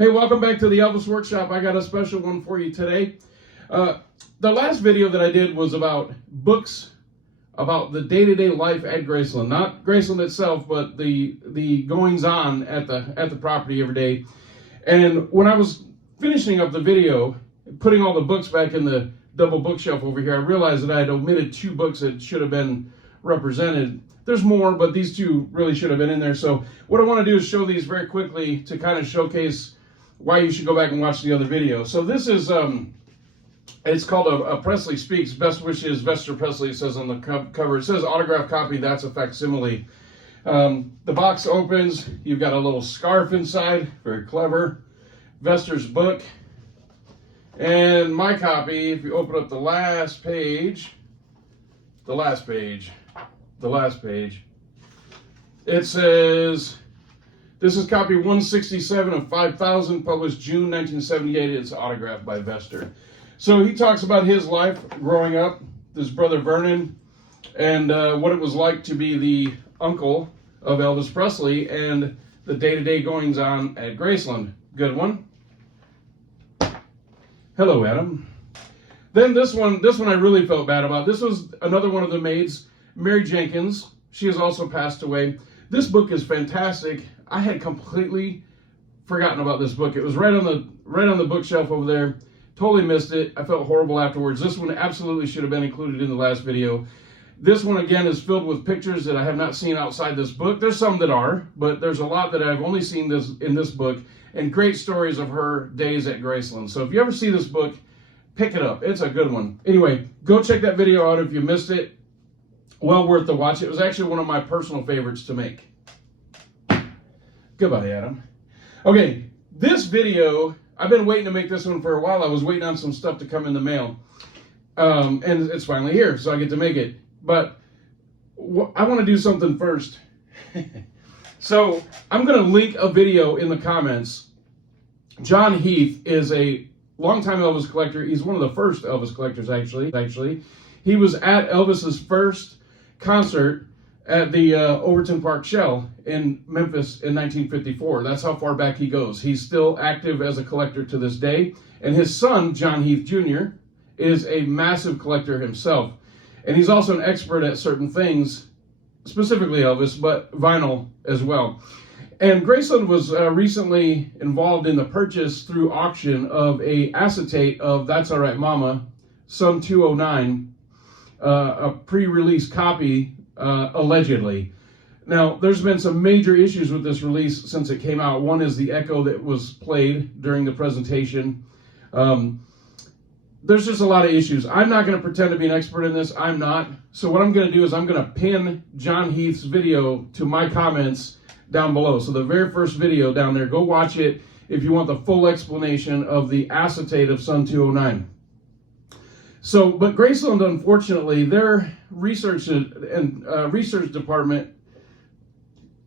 Hey, welcome back to the Elvis Workshop. I got a special one for you today. The last video that I did was about books about the day-to-day life at Graceland. Not Graceland itself, but the goings-on at the property every day. And when I was finishing up the video, putting all the books back in the double bookshelf over here, I realized that I had omitted two books that should have been represented. There's more, but these two really should have been in there. So what I want to do is show these very quickly to kind of showcase why you should go back and watch the other video. So this is, it's called a Presley Speaks. Best wishes, Mr. Presley, it says on the cover. It says autographed copy, that's a facsimile. The box opens, you've got a little scarf inside, very clever. Vester's book. And my copy, if you open up the last page, it says, this is copy 167 of 5,000, published June 1978. It's autographed by Vester. So he talks about his life growing up, his brother Vernon, and what it was like to be the uncle of Elvis Presley and the day-to-day goings-on at Graceland. Good one. Hello, Adam. Then this one I really felt bad about. This was another one of the maids, Mary Jenkins. She has also passed away. This book is fantastic. I had completely forgotten about this book. It was right on the bookshelf over there. Totally missed it. I felt horrible afterwards. This one absolutely should have been included in the last video. This one again is filled with pictures that I have not seen outside this book. There's some that are, but there's a lot that I've only seen in this book, and great stories of her days at Graceland. So if you ever see this book, pick it up. It's a good one. Anyway, go check that video out if you missed it. Well worth the watch. It was actually one of my personal favorites to make. Goodbye, Adam. Okay, this video, I've been waiting to make this one for a while. I was waiting on some stuff to come in the mail. And it's finally here, so I get to make it. But I want to do something first. So I'm going to link a video in the comments. John Heath is a longtime Elvis collector. He's one of the first Elvis collectors, actually. He was at Elvis's first concert at the Overton Park Shell in Memphis in 1954. That's how far back he goes. He's still active as a collector to this day. And his son, John Heath Jr., is a massive collector himself. And he's also an expert at certain things, specifically Elvis, but vinyl as well. And Graceland was recently involved in the purchase through auction of a acetate of That's All Right Mama, Sun 209, a pre-release copy, allegedly. Now, there's been some major issues with this release since it came out. One is the echo that was played during the presentation. There's just a lot of issues. I'm not going to pretend to be an expert in this. I'm not. So what I'm going to do is I'm going to pin John Heath's video to my comments down below. So the very first video down there, go watch it if you want the full explanation of the acetate of Sun 209. So, but Graceland, unfortunately, their research and research department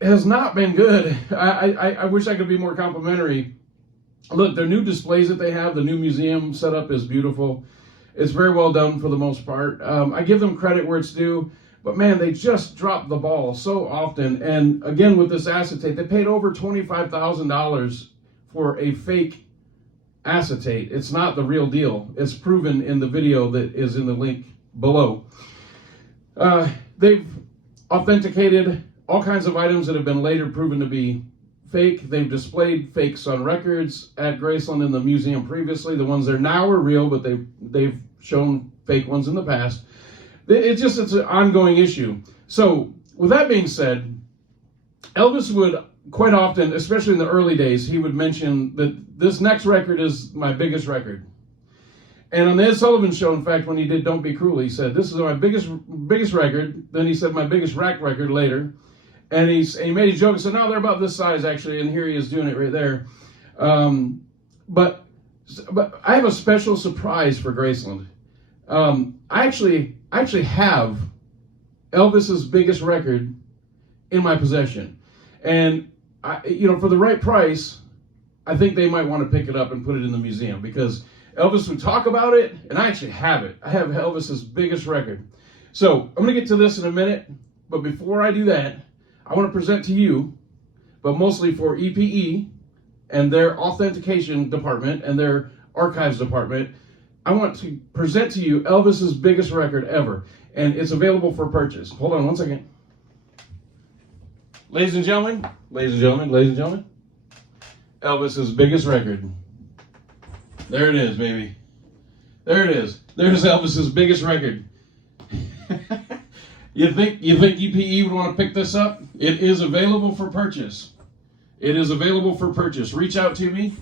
has not been good. I wish I could be more complimentary. Look, their new displays that they have, the new museum setup is beautiful. It's very well done for the most part. I give them credit where it's due, but man, they just drop the ball so often. And again, with this acetate, they paid over $25,000 for a fake acetate. It's not the real deal. It's proven in the video that is in the link below. They've authenticated all kinds of items that have been later proven to be fake. They've displayed fake Sun records at Graceland in the museum previously. The ones there now are real, but they've shown fake ones in the past. It's an ongoing issue. So with that being said, Elvis would quite often, especially in the early days, he would mention that this next record is my biggest record. And on the Ed Sullivan Show, in fact, when he did Don't Be Cruel, he said, this is my biggest record. Then he said my biggest rack record later. And he made a joke and said, no, they're about this size, actually. And here he is doing it right there. But I have a special surprise for Graceland. I actually have Elvis's biggest record in my possession. And, for the right price, I think they might want to pick it up and put it in the museum, because Elvis would talk about it, and I actually have it. I have Elvis's biggest record. So I'm going to get to this in a minute, but before I do that, I want to present to you, but mostly for EPE, and their authentication department and their archives department, I want to present to you Elvis's biggest record ever, and it's available for purchase. Hold on one second. Ladies and gentlemen, Elvis's biggest record. There it is, baby. There it is. There's Elvis's biggest record. You think EPE would want to pick this up? It is available for purchase. It is available for purchase. Reach out to me.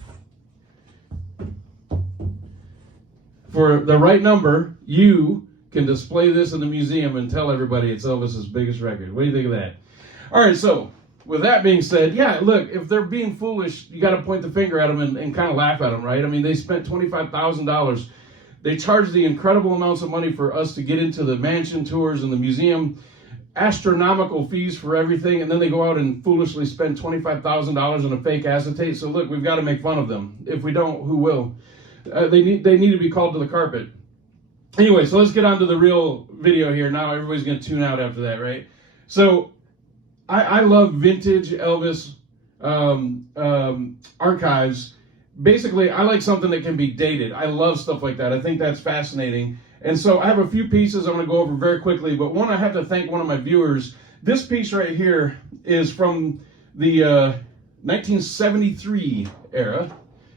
For the right number, you can display this in the museum and tell everybody it's Elvis's biggest record. What do you think of that? All right, so with that being said, yeah, look, if they're being foolish, you got to point the finger at them and kind of laugh at them, right? I mean, they spent $25,000. They charged the incredible amounts of money for us to get into the mansion tours and the museum, astronomical fees for everything, and then they go out and foolishly spend $25,000 on a fake acetate. So look, we've got to make fun of them. If we don't, who will? They need to be called to the carpet. Anyway, so let's get on to the real video here. Now everybody's going to tune out after that, right? So I love vintage Elvis archives. Basically, I like something that can be dated. I love stuff like that. I think that's fascinating. And so I have a few pieces I'm going to go over very quickly, but one, I have to thank one of my viewers. This piece right here is from the 1973 era.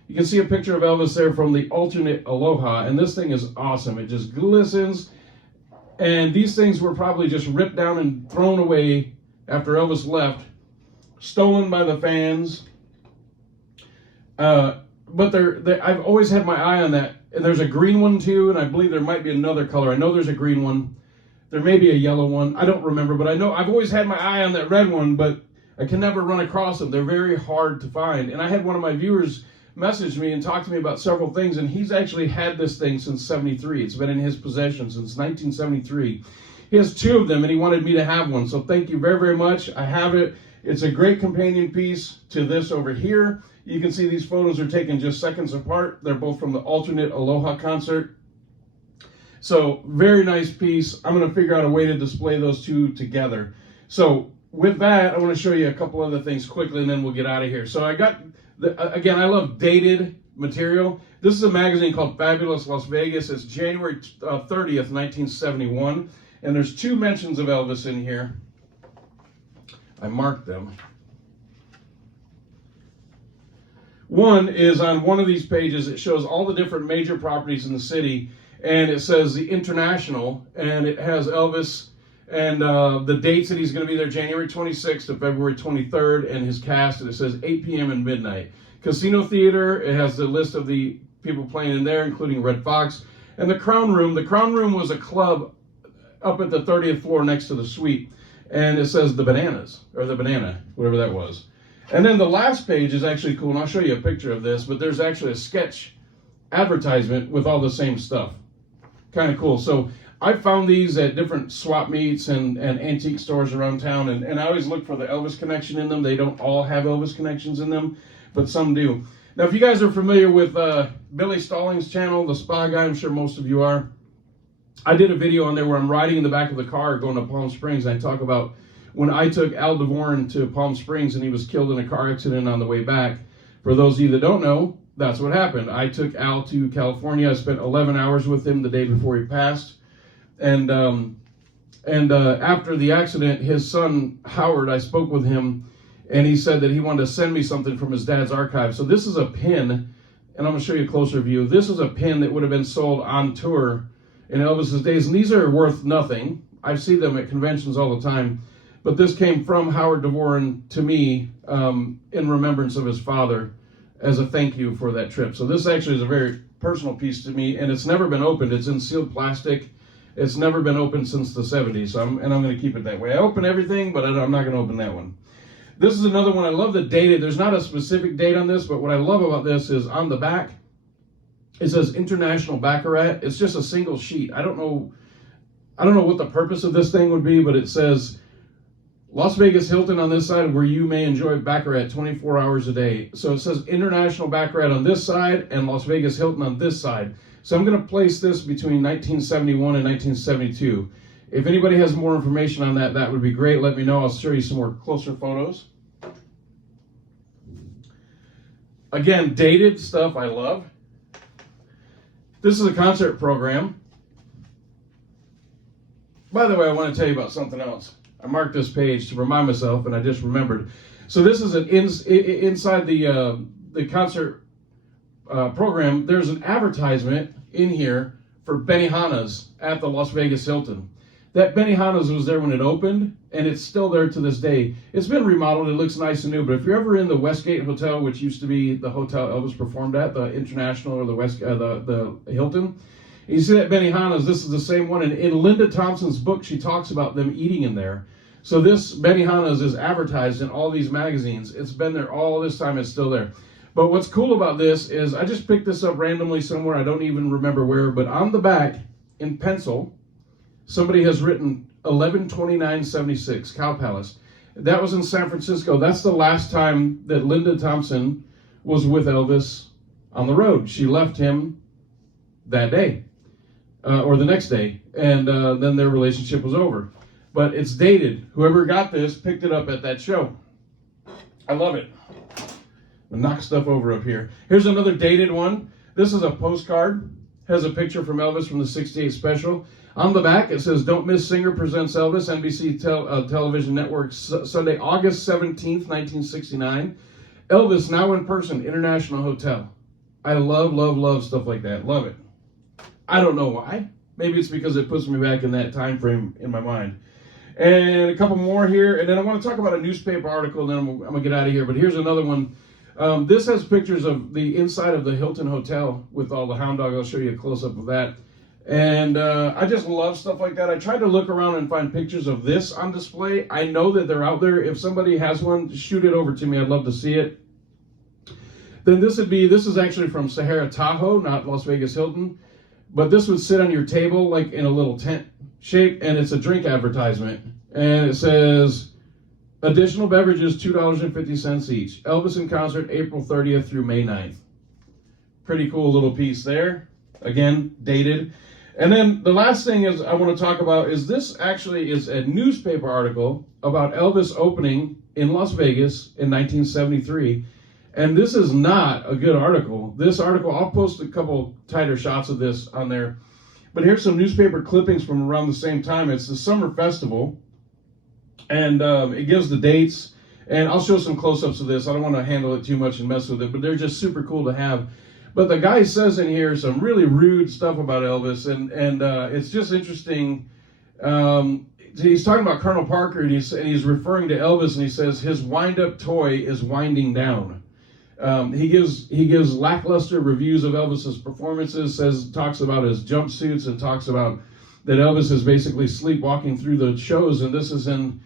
You can see a picture of Elvis there from the alternate Aloha, and this thing is awesome. It just glistens, and these things were probably just ripped down and thrown away after Elvis left, stolen by the fans. But I've always had my eye on that, and there's a green one too, and I believe there might be another color. I know there's a green one. There may be a yellow one. I don't remember, but I know I've always had my eye on that red one, but I can never run across them. They're very hard to find. And I had one of my viewers message me and talk to me about several things, and he's actually had this thing since '73. It's been in his possession since 1973. He has two of them, and he wanted me to have one. So thank you very, very much. I have it. It's a great companion piece to this over here. You can see these photos are taken just seconds apart. They're both from the alternate Aloha concert. So very nice piece. I'm going to figure out a way to display those two together. So with that, I want to show you a couple other things quickly, and then we'll get out of here. So I got, again, I love dated material. This is a magazine called Fabulous Las Vegas. It's January 30th, 1971. And there's two mentions of Elvis in here. I marked them. One is on one of these pages. It shows all the different major properties in the city, and it says the International, and it has Elvis and the dates that he's going to be there, January 26th to February 23rd, and his cast, and it says 8 p.m. and midnight. Casino Theater, it has the list of the people playing in there, including Red Fox. And the Crown Room was a club up at the 30th floor next to the suite, and it says the Bananas, or the Banana, whatever that was. And then the last page is actually cool, and I'll show you a picture of this, but there's actually a sketch advertisement with all the same stuff. Kind of cool. So I found these at different swap meets and antique stores around town, and I always look for the Elvis connection in them. They don't all have Elvis connections in them, but some do. Now, if you guys are familiar with Billy Stallings' channel, The Spa Guy, I'm sure most of you are, I did a video on there where I'm riding in the back of the car going to Palm Springs, and I talk about when I took Al DeVoren to Palm Springs and he was killed in a car accident on the way back. For those of you that don't know, that's what happened. I took Al to California. I spent 11 hours with him the day before he passed. And after the accident, his son, Howard, I spoke with him, and he said that he wanted to send me something from his dad's archive. So this is a pin, and I'm going to show you a closer view. This is a pin that would have been sold on tour in Elvis's days, and these are worth nothing. I see them at conventions all the time. But this came from Howard DeVoren to me in remembrance of his father as a thank you for that trip. So this actually is a very personal piece to me, and it's never been opened. It's in sealed plastic. It's never been opened since the 70s, so I'm going to keep it that way. I open everything, but I'm not going to open that one. This is another one. I love the date. There's not a specific date on this, but what I love about this is on the back, it says International Baccarat. It's just a single sheet. I don't know what the purpose of this thing would be, but it says Las Vegas Hilton on this side, where you may enjoy Baccarat 24 hours a day. So it says International Baccarat on this side and Las Vegas Hilton on this side. So I'm going to place this between 1971 and 1972. If anybody has more information on that, that would be great. Let me know. I'll show you some more closer photos. Again, dated stuff I love. This is a concert program. By the way, I want to tell you about something else. I marked this page to remind myself, and I just remembered. So this is an inside the concert program. There's an advertisement in here for Bennyhana's at the Las Vegas Hilton. That Bennyhana's was there when it opened, and it's still there to this day. It's been remodeled. It looks nice and new. But if you're ever in the Westgate Hotel, which used to be the hotel Elvis performed at, the International or the Hilton, you see that Bennyhana's. This is the same one. And in Linda Thompson's book, she talks about them eating in there. So this Bennyhana's is advertised in all these magazines. It's been there all this time. It's still there. But what's cool about this is I just picked this up randomly somewhere. I don't even remember where. But on the back, in pencil, somebody has written 11/29/76, Cow Palace. That was in San Francisco. That's the last time that Linda Thompson was with Elvis on the road. She left him that day, or the next day, and then their relationship was over. But it's dated. Whoever got this picked it up at that show. I love it. I'll knock stuff over up here. Here's another dated one. This is a postcard. Has a picture from Elvis from the '68 special. On the back, it says, "Don't Miss Singer Presents Elvis, NBC Television Network, Sunday, August 17th, 1969. Elvis, now in person, International Hotel." I love, love, love stuff like that. Love it. I don't know why. Maybe it's because it puts me back in that time frame in my mind. And a couple more here, and then I want to talk about a newspaper article, and then I'm going to get out of here. But here's another one. This has pictures of the inside of the Hilton Hotel with all the hound dog. I'll show you a close-up of that. And I just love stuff like that. I tried to look around and find pictures of this on display. I know that they're out there. If somebody has one, shoot it over to me. I'd love to see it. Then this is actually from Sahara Tahoe, not Las Vegas Hilton. But this would sit on your table like in a little tent shape, and it's a drink advertisement. And it says, additional beverages, $2.50 each. Elvis in concert, April 30th through May 9th. Pretty cool little piece there. Again, dated. And then the last thing is I want to talk about is this actually is a newspaper article about Elvis opening in Las Vegas in 1973. And this is not a good article. This article, I'll post a couple tighter shots of this on there. But here's some newspaper clippings from around the same time. It's the Summer Festival. And it gives the dates. And I'll show some close-ups of this. I don't want to handle it too much and mess with it. But they're just super cool to have. But the guy says in here some really rude stuff about Elvis, and it's just interesting. He's talking about Colonel Parker, and he's referring to Elvis, and he says his wind-up toy is winding down. He gives lackluster reviews of Elvis's performances, talks about his jumpsuits, and talks about that Elvis is basically sleepwalking through the shows, and this is in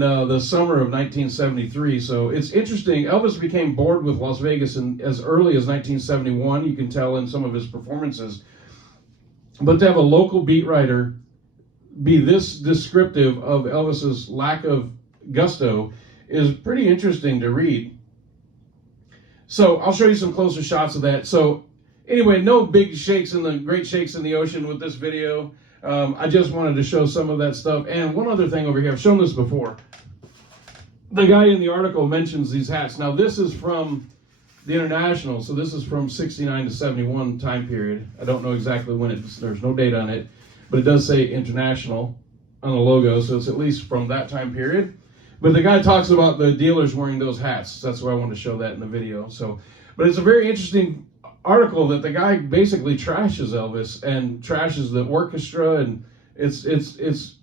the summer of 1973. So it's interesting. Elvis became bored with Las Vegas as early as 1971. You can tell in some of his performances. But to have a local beat writer be this descriptive of Elvis's lack of gusto is pretty interesting to read. So I'll show you some closer shots of that. So anyway, no big great shakes in the ocean with this video. I just wanted to show some of that stuff. And one other thing over here, I've shown this before. The guy in the article mentions these hats. Now this is from the International, so this is from 69 to 71 time period. I don't know exactly when there's no date on it, but it does say International on the logo, so it's at least from that time period. But the guy talks about the dealers wearing those hats. That's why I wanted to show that in the video. So, but it's a very interesting article that the guy basically trashes Elvis and trashes the orchestra, and it's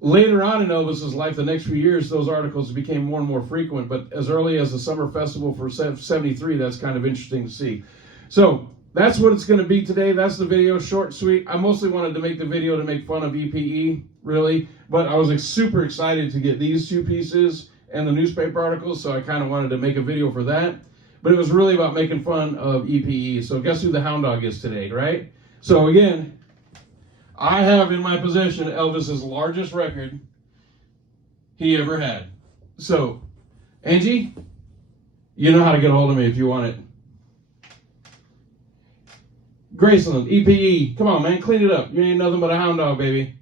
later on in Elvis's life, the next few years, those articles became more and more frequent. But as early as the Summer Festival for 73, that's kind of interesting to see. So that's what it's going to be today. That's the video, short and sweet. I mostly wanted to make the video to make fun of EPE, really, but I was super excited to get these two pieces and the newspaper articles, so I kind of wanted to make a video for that. But it was really about making fun of EPE. So guess who the hound dog is today, right? So again, I have in my possession Elvis's largest record he ever had. So, Angie, you know how to get a hold of me if you want it. Graceland, EPE, come on, man, clean it up. You ain't nothing but a hound dog, baby.